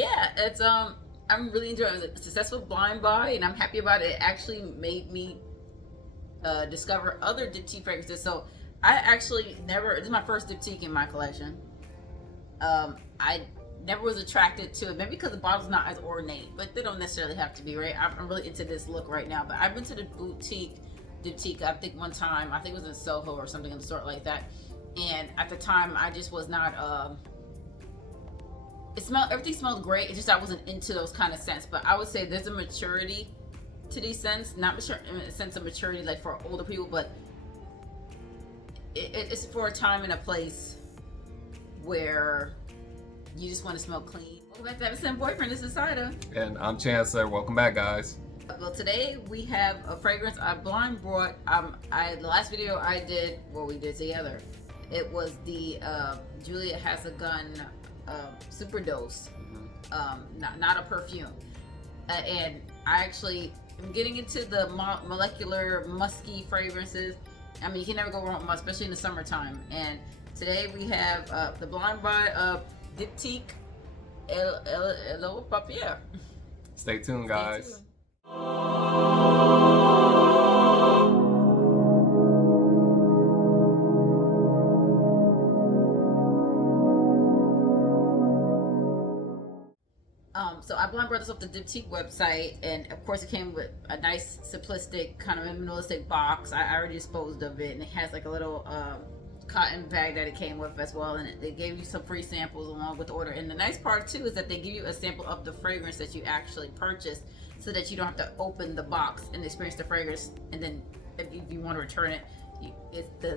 Yeah, it's I'm really enjoying it. It was a successful blind buy, and I'm happy about it. It actually made me discover other Dyptique fragrances. So I actually never. This is my first Dyptique in my collection. I never was attracted to it, maybe because the bottle's not as ornate, but they don't necessarily have to be, right? I'm really into this look right now. But I've been to the boutique Dyptique, I think one time. I think it was in Soho or something of the sort like that. And at the time, I just was not. Everything smelled great. It's just I wasn't into those kind of scents. But I would say there's a maturity to these scents, not mature in a sense of maturity like for older people, but it's for a time and a place where you just want to smell clean. Welcome back to Episode Boyfriend. This is Saida. And I'm Chancellor. Welcome back, guys. Well, today we have a fragrance I blind brought. The last video I did, well, we did together. It was the Julia Has a Gun Super Dose, not a perfume. And I actually am getting into the molecular musky fragrances. I mean, you can never go wrong with musk, especially in the summertime. And today we have the blind buy of Dyptique L'Eau Papier. Stay tuned, guys. Stay tuned. So I blind brought this off the Dyptique website, and of course it came with a nice simplistic kind of minimalistic box. I already disposed of it, and it has like a little cotton bag that it came with as well, and they gave you some free samples along with the order. And the nice part too is that they give you a sample of the fragrance that you actually purchased, so that you don't have to open the box and experience the fragrance, and then if you want to return it,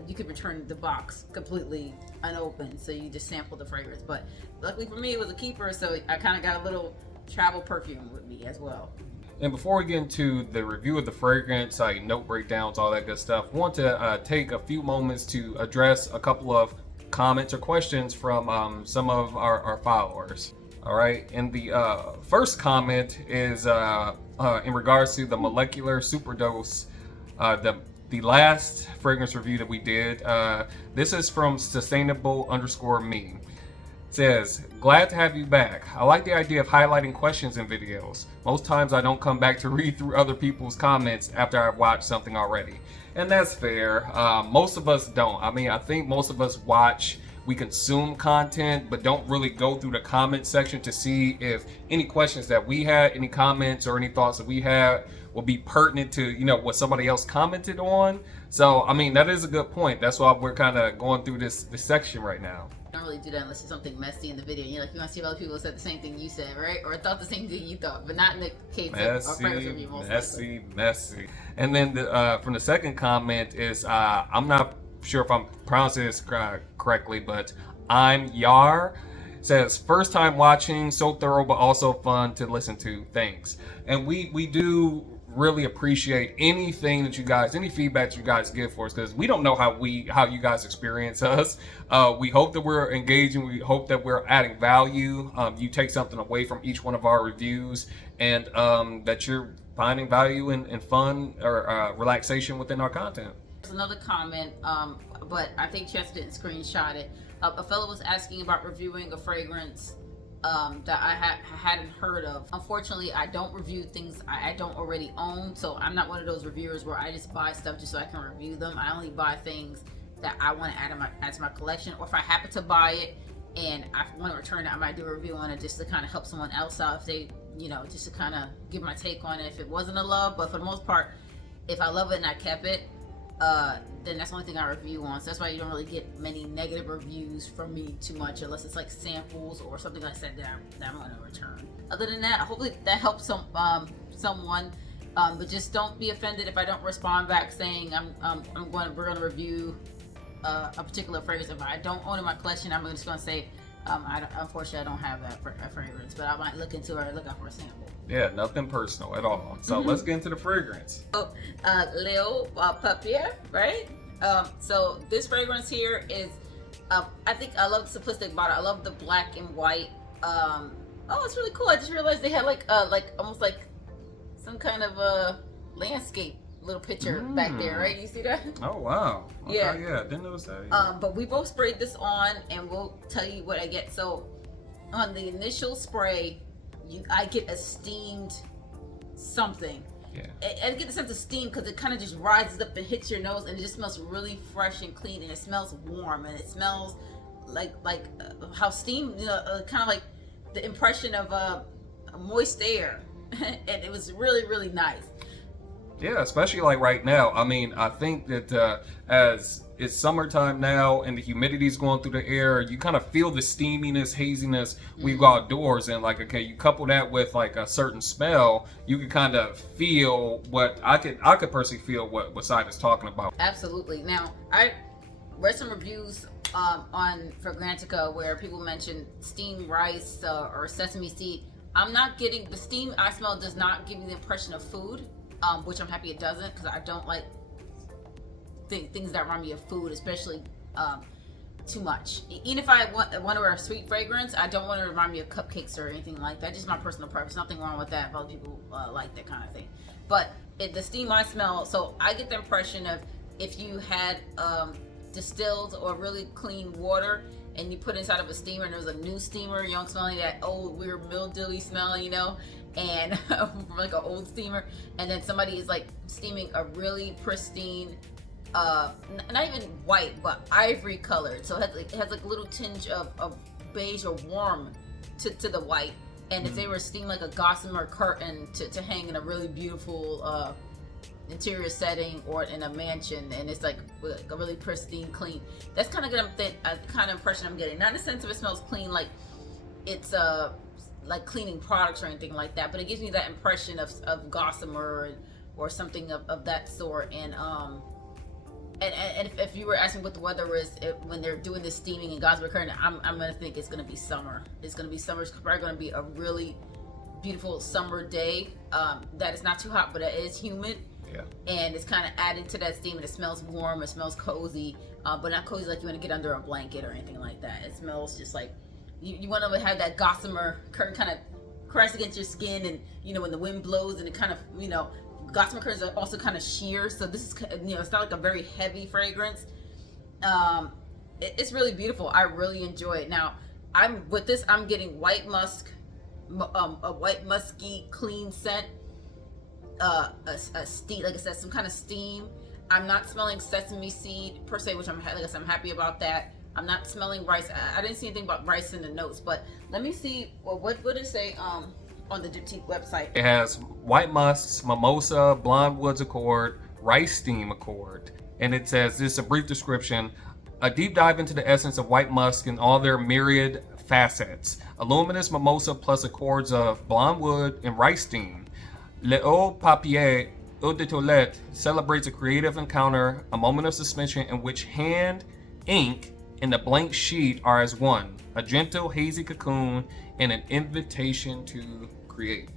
you could return the box completely unopened, so you just sample the fragrance. But luckily for me, it was a keeper, so I kind of got a little travel perfume with me as well. And before we get into the review of the fragrance, like note breakdowns, all that good stuff, I want to take a few moments to address a couple of comments or questions from some of our followers. All right, and the first comment is in regards to the molecular superdose, the last fragrance review that we did. This is from sustainable_me. Says, glad to have you back. I like the idea of highlighting questions in videos. Most times I don't come back to read through other people's comments after I've watched something already. And that's fair. Most of us don't. I mean, I think most of us we consume content, but don't really go through the comment section to see if any questions that we had, any comments or any thoughts that we had will be pertinent to, what somebody else commented on. So, I mean, that is a good point. That's why we're kind of going through this section right now. I don't really do that unless there's something messy in the video. You're like, you want to see if other people said the same thing you said, right? Or thought the same thing you thought, but not in the case of fragrance review. Messy. And then from the second comment is, I'm not sure if I'm pronouncing this correctly, but I'm Yar. Says, first time watching, so thorough but also fun to listen to. Thanks. And we do really appreciate any feedback that you guys give for us, because we don't know how you guys experience us. We hope that we're engaging. We hope that we're adding value. You take something away from each one of our reviews, and that you're finding value and fun or relaxation within our content. There's another comment, but I think Chess didn't screenshot it. A fellow was asking about reviewing a fragrance that I hadn't heard of. Unfortunately, I don't review things I don't already own, so I'm not one of those reviewers where I just buy stuff just so I can review them. I only buy things that I want to add to my collection, or if I happen to buy it and I want to return it, I might do a review on it just to kind of help someone else out if they, just to kind of give my take on it if it wasn't a love. But for the most part, if I love it and I kept it, then that's the only thing I review on. So that's why you don't really get many negative reviews from me too much, unless it's like samples or something like that I'm going to return. Other than that, hopefully that helps someone. But just don't be offended if I don't respond back saying we're going to review a particular fragrance. If I don't own it in my collection, I'm just going to say, unfortunately, I don't have that fragrance, but I might look into it or look out for a sample. Yeah, nothing personal at all. So let's get into the fragrance. So, L'Eau Papier, right? So this fragrance here is, I think I love the simplistic bottle. I love the black and white. Oh, it's really cool. I just realized they had like almost like some kind of a landscape little picture back there, right? You see that? Oh wow. Okay, yeah, I didn't notice that. But we both sprayed this on, and we'll tell you what I get. So on the initial spray, I get a steamed something. Yeah. I get the sense of steam because it kind of just rises up and hits your nose, and it just smells really fresh and clean, and it smells warm, and it smells like how steam, kind of like the impression of a moist air, and it was really, really nice. Yeah, especially like right now. I mean, I think that as it's summertime now and the humidity's going through the air, you kind of feel the steaminess, haziness when you go outdoors. And like, okay, you couple that with like a certain smell, you can kind of feel what I could personally feel what Side is talking about. Absolutely. Now, I read some reviews on Fragrantica where people mention steamed rice or sesame seed. I'm not getting the steam I smell does not give me the impression of food. Which I'm happy it doesn't, because I don't like things that remind me of food, especially too much. Even if I want to wear a sweet fragrance, I don't want to remind me of cupcakes or anything like that. Just my personal preference. Nothing wrong with that. Other people like that kind of thing. But the steam I smell, so I get the impression of if you had distilled or really clean water and you put it inside of a steamer, and there was a new steamer, you don't smell any of that old weird mildewy smell, and like an old steamer, and then somebody is like steaming a really pristine, not even white, but ivory colored, so it has like a little tinge of beige or warm to the white, and if they were steaming like a gossamer curtain to hang in a really beautiful interior setting or in a mansion, and it's like a really pristine, clean, that's kind of good. Kind of impression I'm getting, not in the sense of it smells clean like it's like cleaning products or anything like that, but it gives me that impression of gossamer or something of that sort. And if you were asking what the weather is when they're doing this steaming and gossamer curtain, I'm gonna think it's gonna be summer. It's gonna be summer. It's probably gonna be a really beautiful summer day that is not too hot, but it is humid. Yeah. And it's kind of adding to that steam, and it smells warm. It smells cozy, but not cozy like you want to get under a blanket or anything like that. It smells just like you want to have that gossamer curtain kind of press against your skin, and when the wind blows, and it kind of gossamer curtains are also kind of sheer. So this is it's not like a very heavy fragrance. It's really beautiful. I really enjoy it. Now I'm getting white musk, a white musky clean scent. A steam, like I said, some kind of steam. I'm not smelling sesame seed per se, which I'm happy about that. I'm not smelling rice. I didn't see anything about rice in the notes, but let me see. Well, what did it say on the Dyptique website? It has white musks, mimosa, blonde woods accord, rice steam accord, and it says this is a brief description: a deep dive into the essence of white musk and all their myriad facets. A luminous mimosa plus accords of blonde wood and rice steam. L'Eau Papier, Eau de Toilette celebrates a creative encounter, a moment of suspension in which hand, ink, and the blank sheet are as one, a gentle, hazy cocoon, and an invitation to create.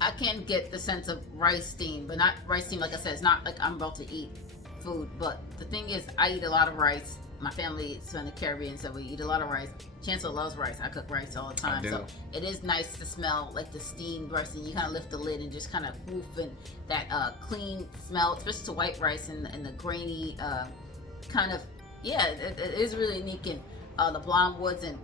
I can get the sense of rice steam, but not rice steam, like I said, it's not like I'm about to eat food, but the thing is, I eat a lot of rice. My family is from the Caribbean, so we eat a lot of rice. Chancellor loves rice. I cook rice all the time. So it is nice to smell like the steamed rice, and you kind of lift the lid and just kind of woof, and that clean smell, especially to white rice and the grainy kind of, it is really unique. And the blonde woods and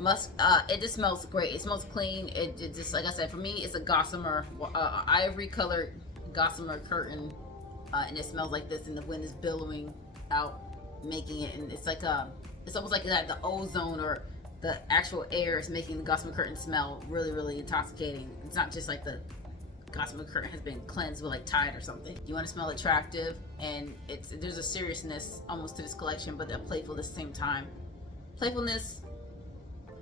musk, it just smells great. It smells clean. It just, like I said, for me, it's a gossamer, ivory colored gossamer curtain, and it smells like this, and the wind is billowing out, making it, and it's like it's almost like that the ozone or the actual air is making the gossamer curtain smell really, really intoxicating. It's not just like the gossamer curtain has been cleansed with like Tide or something. You want to smell attractive, and there's a seriousness almost to this collection, but a playful at the same time. Playfulness.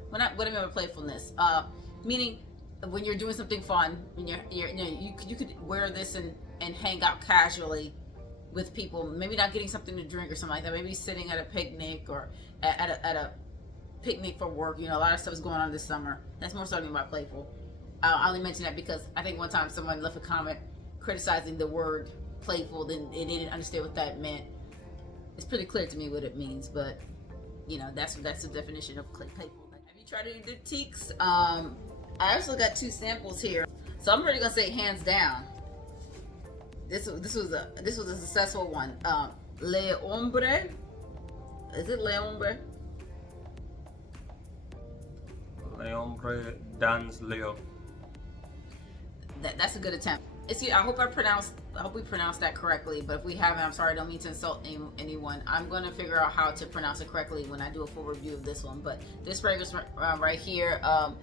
What I mean by playfulness, meaning when you're doing something fun, when you could wear this and hang out casually with people, maybe not getting something to drink or something like that, maybe sitting at a picnic or at a picnic for work. A lot of stuff is going on this summer. That's more so than about playful. I only mention that because I think one time someone left a comment criticizing the word playful, then they didn't understand what that meant. It's pretty clear to me what it means, but that's the definition of playful. Have you tried any Dyptiques? I actually got 2 samples here, so I'm really gonna say hands down, this was a successful one. Is it Le Hombre? Ombre Dans Leo. That's a good attempt. See, I hope we pronounced that correctly, but if we haven't, I'm sorry. I don't mean to insult anyone. I'm going to figure out how to pronounce it correctly when I do a full review of this one. But this fragrance right here, let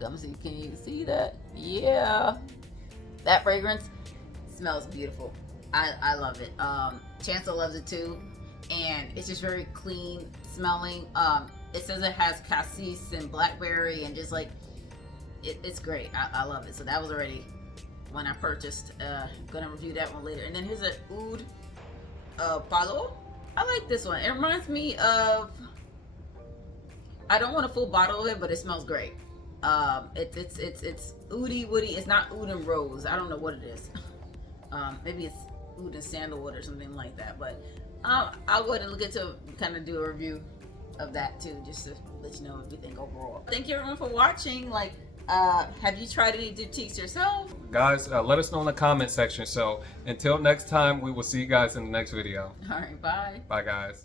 me see, can you see that? Yeah, that fragrance smells beautiful. I love it. Chancellor loves it too, and it's just very clean smelling. It says it has cassis and blackberry and just like it's great. I love it. So that was already when I purchased. Gonna review that one later. And then here's a Oud Palo. I like this one. It reminds me of, I don't want a full bottle of it, but it smells great. It's oudi woody. It's not oud and rose. I don't know what it is. Maybe it's oud and sandalwood or something like that. But I'll go ahead and look into kind of do a review of that too, just to let you know what we think overall. Thank you everyone for watching. Like, have you tried any Dyptiques yourself? Guys, let us know in the comment section. So until next time, we will see you guys in the next video. All right, bye. Bye, guys.